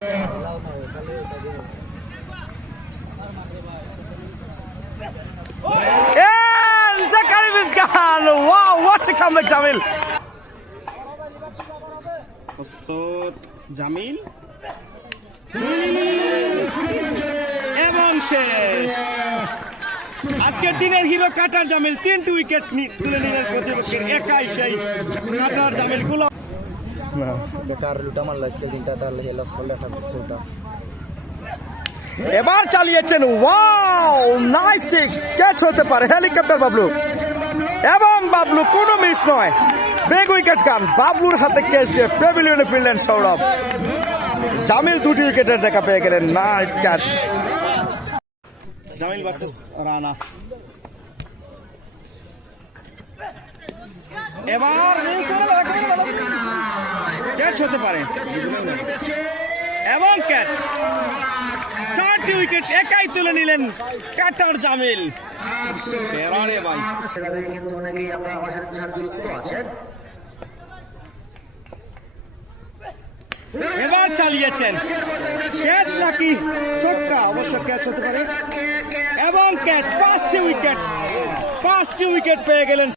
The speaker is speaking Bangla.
And Zakaria is gone. Wow, what a comeback, Jamil. প্রস্তুত জামিল এবং শেষ। আজকের দিনের হিরো কাটার জামিল 3টি উইকেট তুলে নিলেন প্রতিপক্ষের একাই সেই কাটার জামিল গুলো বেকার লুটা মারলো আজকে দিনটা তাহলে লস করলে এবার চালিয়েছেন ওয়াও নাইস সিক্স ক্যাচ হতে পারে হেলিকপ্টার বাবলু এবং বাবলু কোনো মিস নয় বেগ উইকেট গান বাবলুর হাতে ক্যাচ দিয়ে প্যাভিলিয়নে ফিরলেন সৌরভ জামিল 2টি উইকেটের দেখা পেয়ে গেলেন nice catch Jamil versus Rana এবার ক্যাচ হতে পারে এবং ক্যাচ 4টি উইকেট একাই তুলে নিলেন কাটার জামিল ফেরারে ভাই এবার চালিয়েছেন ক্যাচ নাকি ছক্কা অবশ্য ক্যাচ হতে পারে এবং ক্যাচ 5টি উইকেট পেয়ে গেলেন